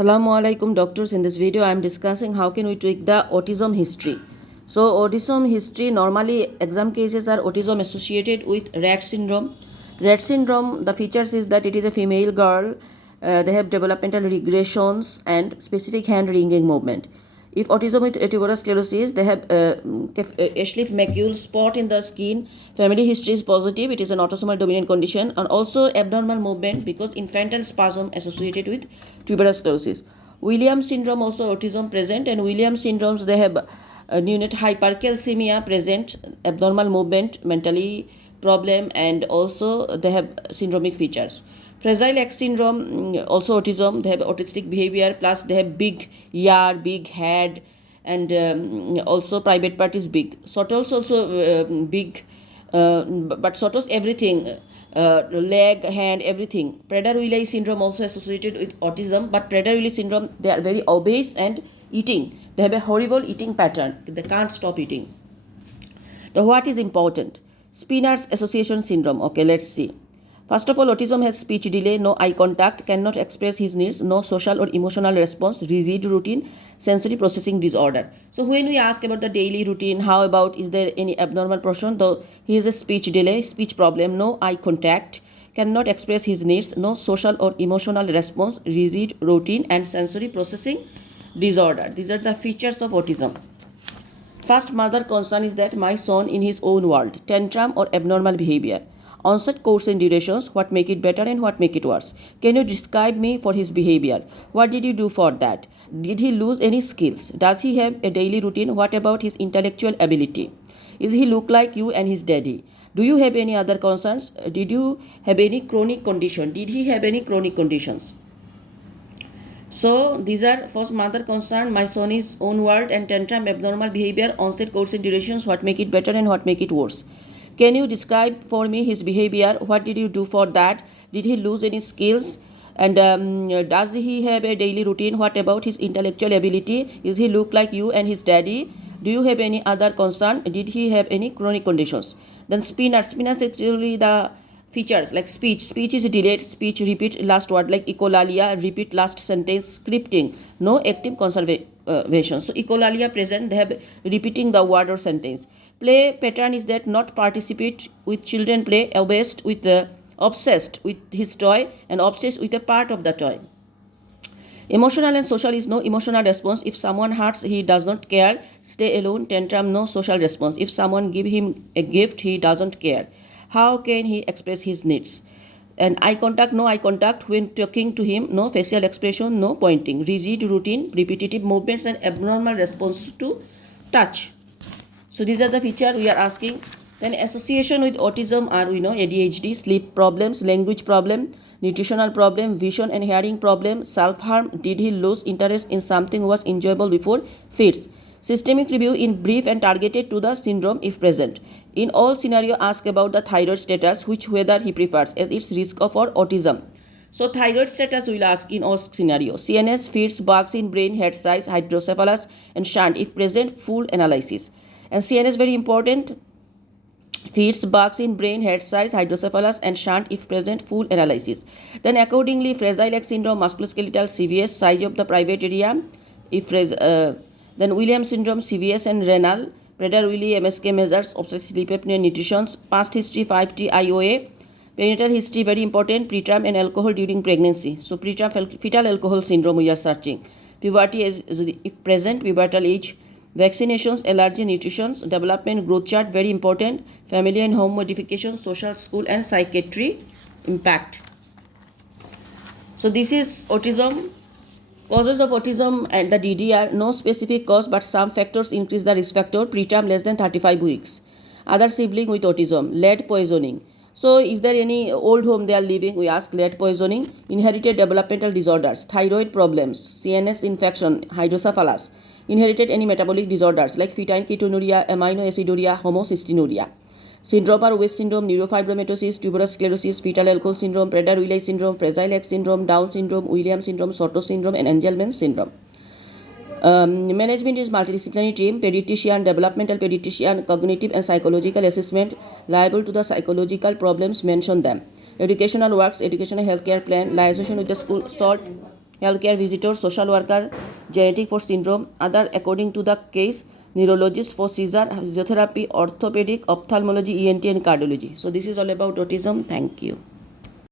Assalamu alaikum doctors. In this video I am discussing how can we tweak the autism history. So autism history, normally exam cases are autism associated with Rett syndrome. Rett syndrome, the features is that it is a female girl. They have developmental regressions and specific hand wringing movement. If autism with tuberous sclerosis, they have Ashleaf macule spot in the skin. Family history is positive. It is an autosomal dominant condition, and also abnormal movement because infantile spasm associated with tuberous sclerosis. Williams syndrome also autism present, and Williams syndromes they have neonate hypercalcemia present, abnormal movement, mentally problem, and also they have syndromic features. Fragile X syndrome, also autism. They have autistic behavior, plus they have big ear, big head, and also private part is big. Sotos also big, but Sotos everything, leg, hand, everything. Prader-Willi syndrome also associated with autism, but Prader-Willi syndrome, they are very obese and eating. They have a horrible eating pattern. They can't stop eating. So what is important? Spinner's association syndrome. Okay, let's see. First of all, autism has speech delay, no eye contact, cannot express his needs, no social or emotional response, rigid routine, sensory processing disorder. So when we ask about the daily routine, how about is there any abnormal portion? Though he has a speech delay, speech problem, no eye contact, cannot express his needs, no social or emotional response, rigid routine, and sensory processing disorder. These are the features of autism. First mother concern is that my son in his own world, tantrum or abnormal behavior. Onset, course and durations, what make it better and what make it worse. Can you describe me for his behavior? What did you do for that? Did he lose any skills? Does he have a daily routine? What about his intellectual ability? Is he look like you and his daddy? Do you have any other concerns? Did you have any chronic condition? Did he have any chronic conditions? So these are first mother concern, my son is own world and tantrum, abnormal behavior, onset, course and durations, what make it better and what make it worse. Can you describe for me his behavior? What did you do for that? Did he lose any skills? And does he have a daily routine? What about his intellectual ability? Is he look like you and his daddy? Do you have any other concern? Did he have any chronic conditions? Then Spinner is actually the features like speech is delayed, speech repeat last word like echolalia, repeat last sentence, scripting, no active conservation. So echolalia present, they have repeating the word or sentence. Play pattern is that not participate with children play, obsessed with his toy and obsessed with a part of the toy. Emotional and social is no emotional response. If someone hurts, he does not care. Stay alone, tantrum, no social response. If someone give him a gift, he doesn't care. How can he express his needs? And eye contact, no eye contact when talking to him, no facial expression, no pointing. Rigid routine, repetitive movements and abnormal response to touch. So these are the features we are asking. Then association with autism are ADHD, sleep problems, language problem, nutritional problem, vision and hearing problem, self-harm. Did he lose interest in something was enjoyable before? Fits. Systemic review in brief and targeted to the syndrome if present. In all scenario, ask about the thyroid status, which whether he prefers as its risk of or autism. So thyroid status will ask in all scenarios. CNS, feeds, bugs in brain, head size, hydrocephalus and shunt if present, full analysis. And CNS very important. Feeds, bugs in brain, head size, hydrocephalus and shunt if present, full analysis. Then accordingly, Fragile X syndrome, musculoskeletal, CVS, size of the private area. If then Williams syndrome, CVS and renal. Prader-Willi, MSK measures, obsessive sleep apnea, nutrition. Past history, 5T IOA. Perinatal history very important. Preterm and alcohol during pregnancy. So preterm fetal alcohol syndrome we are searching. Puberty is if present, pubertal age. Vaccinations, allergy, nutrition, development, growth chart very important. Family and home modification, social, school and psychiatry impact. So this is autism. Causes of autism and the DDR, no specific cause but some factors increase the risk factor. Preterm less than 35 weeks. Other sibling with autism, lead poisoning. So is there any old home they are living? We ask lead poisoning. Inherited developmental disorders, thyroid problems, CNS infection, hydrocephalus. Inherited any metabolic disorders like phenylketonuria, aminoaciduria, homocystinuria. Syndrome or West syndrome, neurofibromatosis, tuberous sclerosis, fetal alcohol syndrome, Prader-Willi syndrome, Fragile X syndrome, Down syndrome, Williams syndrome, Sotos syndrome, and Angelman syndrome. Management is multidisciplinary team, pediatrician, developmental pediatrician, cognitive and psychological assessment, liable to the psychological problems, mention them. Educational works, educational healthcare plan, liaison with the school, salt healthcare visitor, social worker, genetic for syndrome, other according to the case, neurologist for seizure, physiotherapy, orthopedic, ophthalmology, ENT and cardiology. So this is all about autism. Thank you.